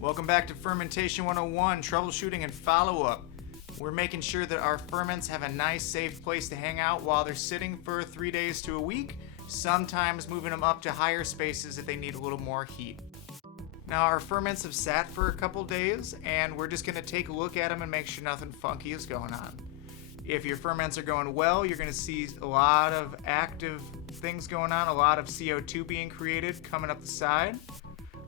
Welcome back to Fermentation 101, Troubleshooting and Follow-Up. We're making sure that our ferments have a nice, safe place to hang out while they're sitting for 3 days to a week, sometimes moving them up to higher spaces if they need a little more heat. Now our ferments have sat for a couple days, and we're just going to take a look at them and make sure nothing funky is going on. If your ferments are going well, you're going to see a lot of active things going on, a lot of CO2 being created coming up the side.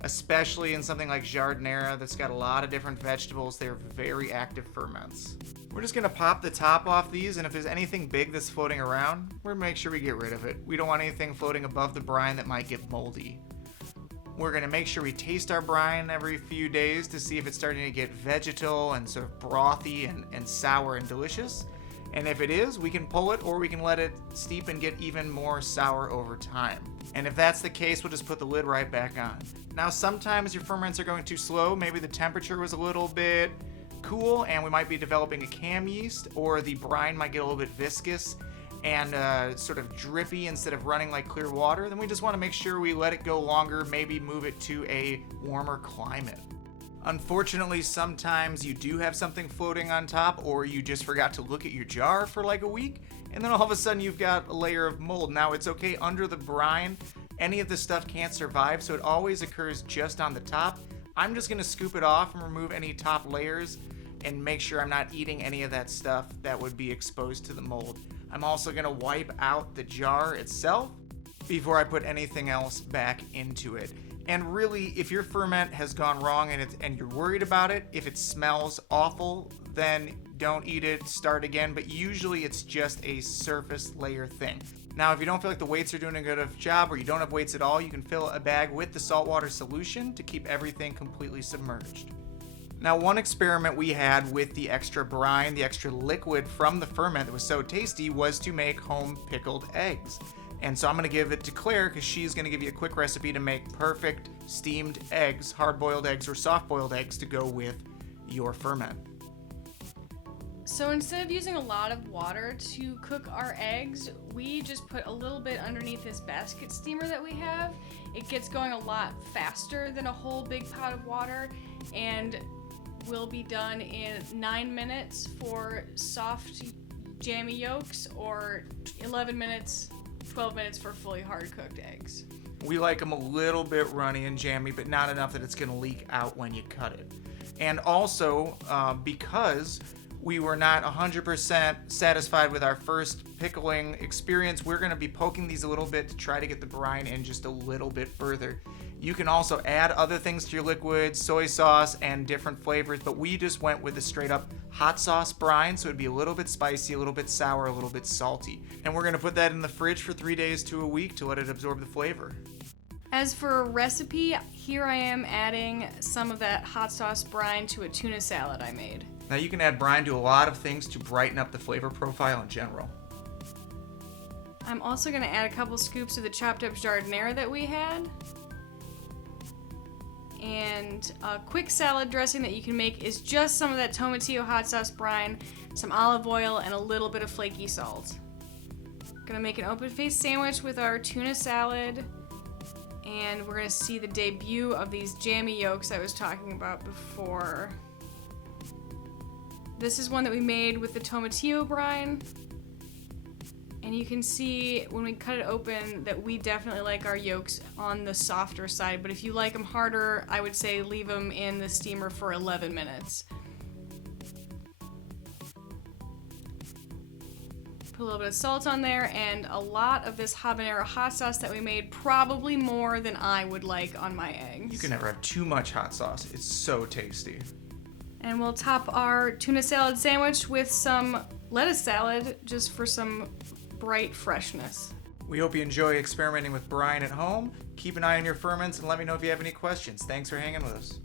Especially in something like jardinera that's got a lot of different vegetables. They're very active ferments. We're just going to pop the top off these, and if there's anything big that's floating around, we're going to make sure we get rid of it. We don't want anything floating above the brine that might get moldy. We're going to make sure we taste our brine every few days to see if it's starting to get vegetal and sort of brothy and sour and delicious. And if it is, we can pull it, or we can let it steep and get even more sour over time. And if that's the case, we'll just put the lid right back on. Now, sometimes your ferments are going too slow. Maybe the temperature was a little bit cool and we might be developing a cam yeast, or the brine might get a little bit viscous and sort of drippy instead of running like clear water. Then we just want to make sure we let it go longer, maybe move it to a warmer climate. Unfortunately, sometimes you do have something floating on top, or you just forgot to look at your jar for like a week, and then all of a sudden you've got a layer of mold. Now, it's okay under the brine. Any of this stuff can't survive, so it always occurs just on the top. I'm just going to scoop it off and remove any top layers and make sure I'm not eating any of that stuff that would be exposed to the mold. I'm also going to wipe out the jar itself before I put anything else back into it. And really, if your ferment has gone wrong and you're worried about it, if it smells awful, then don't eat it, start again. But usually it's just a surface layer thing. Now, if you don't feel like the weights are doing a good enough job, or you don't have weights at all, you can fill a bag with the saltwater solution to keep everything completely submerged. Now, one experiment we had with the extra brine, the extra liquid from the ferment that was so tasty, was to make home pickled eggs. And so I'm going to give it to Claire, because she's going to give you a quick recipe to make perfect steamed eggs, hard-boiled eggs or soft-boiled eggs to go with your ferment. So instead of using a lot of water to cook our eggs, we just put a little bit underneath this basket steamer that we have. It gets going a lot faster than a whole big pot of water, and will be done in 9 minutes for soft, jammy yolks, or 11 minutes, 12 minutes for fully hard-cooked eggs. We like them a little bit runny and jammy, but not enough that it's going to leak out when you cut it. And also, because we were not 100% satisfied with our first pickling experience, we're going to be poking these a little bit to try to get the brine in just a little bit further. You can also add other things to your liquid, soy sauce, and different flavors, but we just went with a straight up hot sauce brine, so it'd be a little bit spicy, a little bit sour, a little bit salty. And we're going to put that in the fridge for 3 days to a week to let it absorb the flavor. As for a recipe, here I am adding some of that hot sauce brine to a tuna salad I made. Now, you can add brine to a lot of things to brighten up the flavor profile in general. I'm also going to add a couple scoops of the chopped up jardinera that we had. And a quick salad dressing that you can make is just some of that tomatillo hot sauce brine, some olive oil, and a little bit of flaky salt. Gonna make an open-faced sandwich with our tuna salad, and we're gonna see the debut of these jammy yolks I was talking about before. This is one that we made with the tomatillo brine. And you can see when we cut it open that we definitely like our yolks on the softer side, but if you like them harder, I would say leave them in the steamer for 11 minutes. Put a little bit of salt on there and a lot of this habanero hot sauce that we made, probably more than I would like on my eggs. You can never have too much hot sauce. It's so tasty. And we'll top our tuna salad sandwich with some lettuce salad just for some bright freshness. We hope you enjoy experimenting with brine at home. Keep an eye on your ferments and let me know if you have any questions. Thanks for hanging with us.